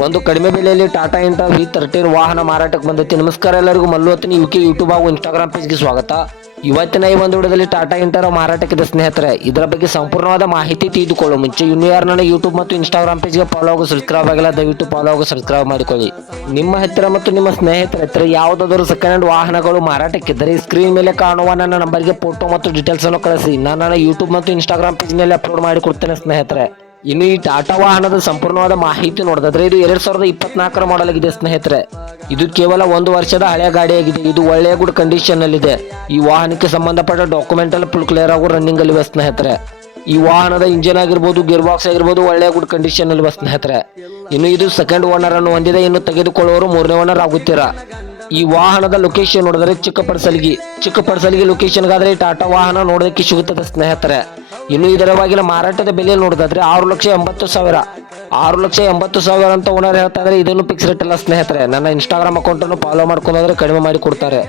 ಒಂದು ಕಡಿಮೆ ಬೆಲೆಯಲ್ಲಿ ಟಾಟಾ ಇಂಟ್ರಾ V13 ವಾಹನ ಮಾರಾಟಕ್ಕೆ ಬಂದೈತಿ. ನಮಸ್ಕಾರ ಎಲ್ಲರಿಗೂ, ಮಲ್ಲು ಹತ್ತಿನಿ ಯುಕೆ ಯೂಟ್ಯೂಬ್ ಹಾಗೂ ಇನ್ಸ್ಟಾಗ್ರಾಮ್ ಪೇಜ್ಗೆ ಸ್ವಾಗತ. ಇವತ್ತಿನ ಈ ಒಂದು ವಿಡಿಯೋದಲ್ಲಿ ಟಾಟಾ ಇಂಟ್ರಾ ಮಾರಾಟಕ್ಕಿದೆ ಸ್ನೇಹಿತರೆ. ಇದರ ಬಗ್ಗೆ ಸಂಪೂರ್ಣವಾದ ಮಾಹಿತಿ ತಿಳಿದುಕೊಳ್ಳುವ ಮುಂಚೆ ಇನ್ನೂ ಯಾರು ನನ್ನ ಯೂಟ್ಯೂಬ್ ಮತ್ತು ಇನ್ಸ್ಟಾಗ್ರಾಮ್ ಪೇಜ್ಗೆ ಫಾಲೋ ಹಾಗೂ ಸಬ್ಸ್ಕ್ರೈಬ್ ಆಗಿಲ್ಲ, ದಯವಿಟ್ಟು ಫಾಲೋ ಹಾಗೂ ಸಬ್ಸ್ಕ್ರೈಬ್ ಮಾಡಿಕೊಳ್ಳಿ. ನಿಮ್ಮ ಹತ್ತಿರ ಮತ್ತು ನಿಮ್ಮ ಸ್ನೇಹಿತರ ಹತ್ತಿರ ಯಾವುದಾದರೂ ಸೆಕೆಂಡ್ ಹ್ಯಾಂಡ್ ವಾಹನಗಳು ಮಾರಾಟಕ್ಕಿದ್ದರೆ ಸ್ಕ್ರೀನ್ ಮೇಲೆ ಕಾಣುವ ನನ್ನ ನಂಬರ್ಗೆ ಫೋಟೋ ಮತ್ತು ಡೀಟೇಲ್ಸ್ ಅನ್ನು ಕಳಿಸಿ. ನಾನು ನನ್ನ ಯೂಟ್ಯೂಬ್ ಮತ್ತು ಇನ್ಸ್ಟಾಗ್ರಾಮ್ ಪೇಜ್ನಲ್ಲಿ ಅಪ್ಲೋಡ್ ಮಾಡಿ ಕೊಡ್ತೇನೆ ಸ್ನೇಹಿತರೆ. ಇನ್ನು ಈ ಟಾಟಾ ವಾಹನದ ಸಂಪೂರ್ಣವಾದ ಮಾಹಿತಿ ನೋಡಿದ್ರೆ ಇದು 2024 ಮಾಡೆಲ್ ಆಗಿದೆ ಸ್ನೇಹಿತರೆ. ಇದು ಕೇವಲ 1 ವರ್ಷದ ಹಳೆಯ ಗಾಡಿಯಾಗಿದೆ. ಇದು ಒಳ್ಳೆಯ ಗುಡ್ ಕಂಡೀಷನ್ ಅಲ್ಲಿದೆ. ಈ ವಾಹನಕ್ಕೆ ಸಂಬಂಧಪಟ್ಟ ಡಾಕ್ಯುಮೆಂಟ್ ಎಲ್ಲ ಫುಲ್ ಕ್ಲಿಯರ್ ಹಾಗೂ ರನ್ನಿಂಗ್ ಅಲ್ಲಿವೆ ಸ್ನೇಹಿತರೆ. ಈ ವಾಹನದ ಇಂಜಿನ್ ಆಗಿರ್ಬೋದು, ಗೇರ್ ಬಾಕ್ಸ್ ಆಗಿರ್ಬೋದು ಒಳ್ಳೆಯ ಗುಡ್ ಕಂಡೀಷನ್ ಅಲ್ಲಿವೆ ಸ್ನೇಹಿತರೆ. ಇನ್ನು ಇದು ಸೆಕೆಂಡ್ ಓನರ್ ಅನ್ನು ಹೊಂದಿದೆ. ಇನ್ನು ತೆಗೆದುಕೊಳ್ಳುವವರು 3ನೇ ಓನರ್ ಆಗುತ್ತೀರಾ. ಈ ವಾಹನದ ಲೊಕೇಶನ್ ನೋಡಿದ್ರೆ ಚಿಕ್ಕಪಡಸಲಿಗೆ ಲೊಕೇಶನ್ಗಾದ್ರೆ ಈ ಟಾಟಾ ವಾಹನ ನೋಡೋದಕ್ಕೆ ಸಿಗುತ್ತದೆ ಸ್ನೇಹಿತರೆ. ಇನ್ನು ಇದರ ಬಾಗಿನ ಮಾರಾಟದ ಬೆಲೆ ನೋಡೋದಾದ್ರೆ 6,80,000 ಅಂತ ಓನರ್ ಹೇಳ್ತಾ ಇದ್ರೆ ಇದನ್ನು ಫಿಕ್ಸ್ ರೇಟ್ ಅಲ್ಲ ಸ್ನೇಹಿತರೆ. ನನ್ನ ಇನ್ಸ್ಟಾಗ್ರಾಮ್ ಅಕೌಂಟ್ ಅನ್ನು ಫಾಲೋ ಮಾಡ್ಕೊಂಡ್ರೆ ಕಡಿಮೆ ಮಾಡಿ ಕೊಡ್ತಾರೆ.